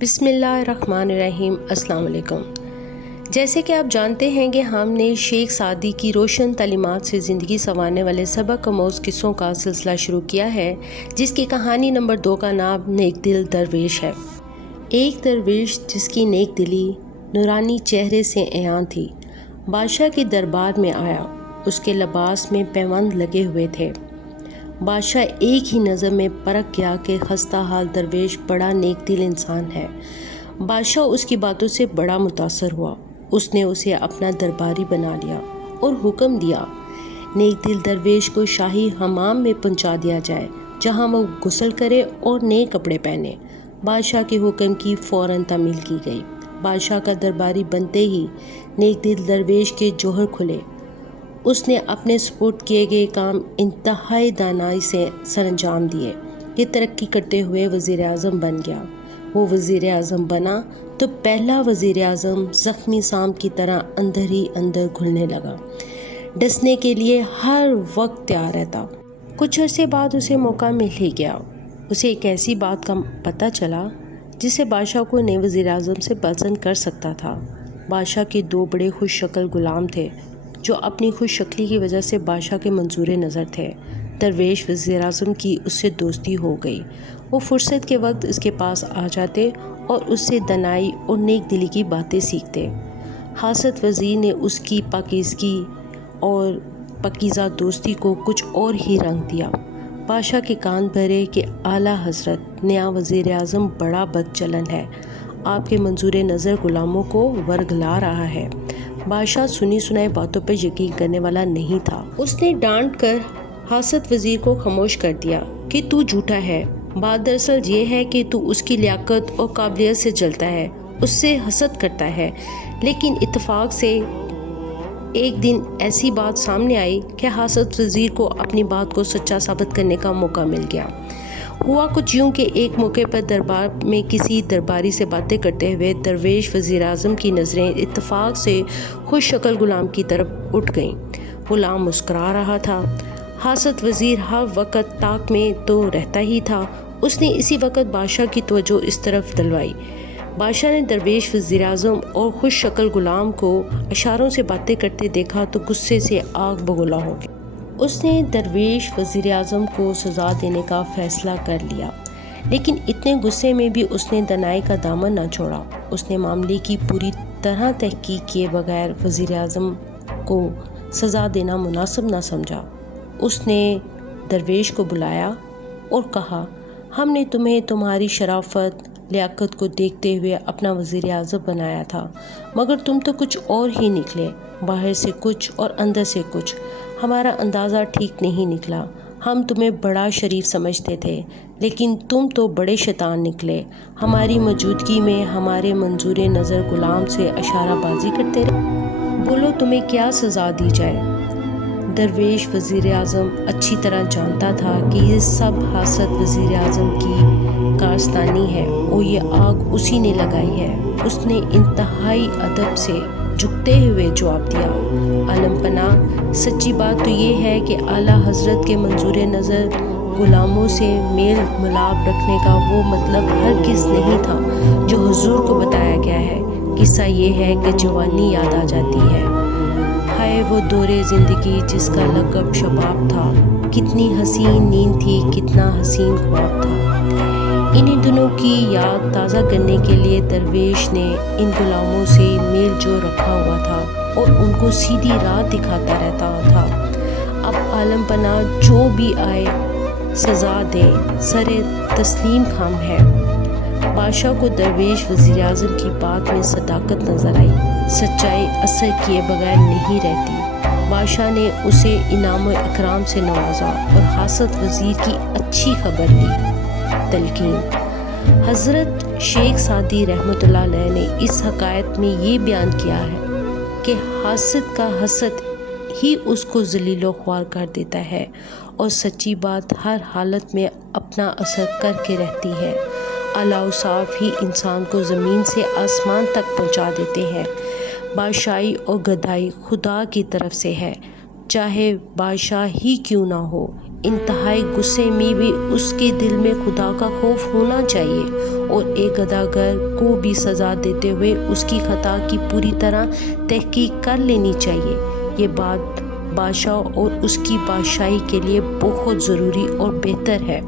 بسم اللہ الرحمن الرحیم۔ السلام علیکم۔ جیسے کہ آپ جانتے ہیں کہ ہم نے شیخ سعدی کی روشن تعلیمات سے زندگی سنوارنے والے سبق آموز قصوں کا سلسلہ شروع کیا ہے، جس کی کہانی نمبر 2 کا نام نیک دل درویش ہے۔ ایک درویش جس کی نیک دلی نورانی چہرے سے عیاں تھی، بادشاہ کے دربار میں آیا۔ اس کے لباس میں پیوند لگے ہوئے تھے۔ بادشاہ ایک ہی نظر میں پرکھ گیا کہ خستہ حال درویش بڑا نیک دل انسان ہے۔ بادشاہ اس کی باتوں سے بڑا متاثر ہوا۔ اس نے اسے اپنا درباری بنا لیا اور حکم دیا نیک دل درویش کو شاہی حمام میں پہنچا دیا جائے، جہاں وہ غسل کرے اور نئے کپڑے پہنے۔ بادشاہ کے حکم کی فوراً تعمیل کی گئی۔ بادشاہ کا درباری بنتے ہی نیک دل درویش کے جوہر کھلے۔ اس نے اپنے سپرد کیے گئے کام انتہائی دانائی سے سر انجام دیے۔ یہ ترقی کرتے ہوئے وزیر اعظم بن گیا۔ وہ وزیر اعظم بنا تو پہلا وزیر اعظم زخمی سانپ کی طرح اندر ہی اندر گھلنے لگا، ڈسنے کے لیے ہر وقت تیار رہتا۔ کچھ عرصے بعد اسے موقع مل ہی گیا۔ اسے ایک ایسی بات کا پتہ چلا جسے بادشاہ کو نئے وزیر اعظم سے پسند کر سکتا تھا۔ بادشاہ کے 2 بڑے خوش شکل غلام تھے جو اپنی خوش شکلی کی وجہ سے بادشاہ کے منظور نظر تھے۔ درویش وزیر اعظم کی اس سے دوستی ہو گئی۔ وہ فرصت کے وقت اس کے پاس آ جاتے اور اس سے دنائی اور نیک دلی کی باتیں سیکھتے۔ حاسد وزیر نے اس کی پاکیزگی اور پاکیزہ دوستی کو کچھ اور ہی رنگ دیا۔ بادشاہ کے کان بھرے کہ اعلیٰ حضرت نیا وزیر اعظم بڑا بد چلن ہے، آپ کے منظور نظر غلاموں کو ورگلا رہا ہے۔ بادشاہ سنی سنائی باتوں پر یقین کرنے والا نہیں تھا۔ اس نے ڈانٹ کر حاسد وزیر کو خاموش کر دیا کہ تو جھوٹا ہے۔ بات دراصل یہ ہے کہ تو اس کی لیاقت اور قابلیت سے جلتا ہے، اس سے حسد کرتا ہے۔ لیکن اتفاق سے ایک دن ایسی بات سامنے آئی کہ حاسد وزیر کو اپنی بات کو سچا ثابت کرنے کا موقع مل گیا۔ ہوا کچھ یوں کہ ایک موقع پر دربار میں کسی درباری سے باتیں کرتے ہوئے درویش وزیر اعظم کی نظریں اتفاق سے خوش شکل غلام کی طرف اٹھ گئیں۔ غلام مسکرا رہا تھا۔ حاسد وزیر ہر وقت طاق میں تو رہتا ہی تھا۔ اس نے اسی وقت بادشاہ کی توجہ اس طرف دلوائی۔ بادشاہ نے درویش وزیر اعظم اور خوش شکل غلام کو اشاروں سے باتیں کرتے دیکھا تو غصے سے آگ بگولا ہو گیا۔ اس نے درویش وزیر اعظم کو سزا دینے کا فیصلہ کر لیا، لیکن اتنے غصے میں بھی اس نے دنائی کا دامن نہ چھوڑا۔ اس نے معاملے کی پوری طرح تحقیق کیے بغیر وزیر اعظم کو سزا دینا مناسب نہ سمجھا۔ اس نے درویش کو بلایا اور کہا، ہم نے تمہیں تمہاری شرافت لیاقت کو دیکھتے ہوئے اپنا وزیر اعظم بنایا تھا، مگر تم تو کچھ اور ہی نکلے، باہر سے کچھ اور اندر سے کچھ۔ ہمارا اندازہ ٹھیک نہیں نکلا۔ ہم تمہیں بڑا شریف سمجھتے تھے، لیکن تم تو بڑے شیطان نکلے۔ ہماری موجودگی میں ہمارے منظور نظر غلام سے اشارہ بازی کرتے رہے۔ بولو تمہیں کیا سزا دی جائے؟ درویش وزیر اعظم اچھی طرح جانتا تھا کہ یہ سب حاسد وزیر اعظم کی کارستانی ہے اور یہ آگ اسی نے لگائی ہے۔ اس نے انتہائی ادب سے جھکتے ہوئے جواب دیا، عالم پناہ، سچی بات تو یہ ہے کہ اعلیٰ حضرت کے منظور نظر غلاموں سے میل ملاپ رکھنے کا وہ مطلب ہرگز نہیں تھا جو حضور کو بتایا گیا ہے۔ قصہ یہ ہے کہ جوانی یاد آ جاتی ہے۔ ہائے وہ دور زندگی جس کا لقب شباب تھا، کتنی حسین نیند تھی، کتنا حسین خواب تھا۔ انہی دنوں کی یاد تازہ کرنے کے لیے درویش نے ان غلاموں سے میل جو رکھا ہوا تھا اور ان کو سیدھی راہ دکھاتا رہتا تھا۔ اب عالم پناہ جو بھی آئے سزا دے، سر تسلیم خام ہے۔ بادشاہ کو درویش وزیر اعظم کی بات میں صداقت نظر آئی۔ سچائی اثر کیے بغیر نہیں رہتی۔ بادشاہ نے اسے انعام و اکرام سے نوازا اور حاسد وزیر کی اچھی خبر لی۔ تلقین: حضرت شیخ سعدی رحمۃ اللہ علیہ نے اس حکایت میں یہ بیان کیا ہے کہ حاسد کا حسد ہی اس کو ذلیل و خوار کر دیتا ہے اور سچی بات ہر حالت میں اپنا اثر کر کے رہتی ہے۔ اعلیٰ اوصاف ہی انسان کو زمین سے آسمان تک پہنچا دیتے ہیں۔ بادشاہی اور گدائی خدا کی طرف سے ہے، چاہے بادشاہ ہی کیوں نہ ہو۔ انتہائی غصے میں بھی اس کے دل میں خدا کا خوف ہونا چاہیے، اور ایک اداکار کو بھی سزا دیتے ہوئے اس کی خطا کی پوری طرح تحقیق کر لینی چاہیے۔ یہ بات بادشاہ اور اس کی بادشاہی کے لیے بہت ضروری اور بہتر ہے۔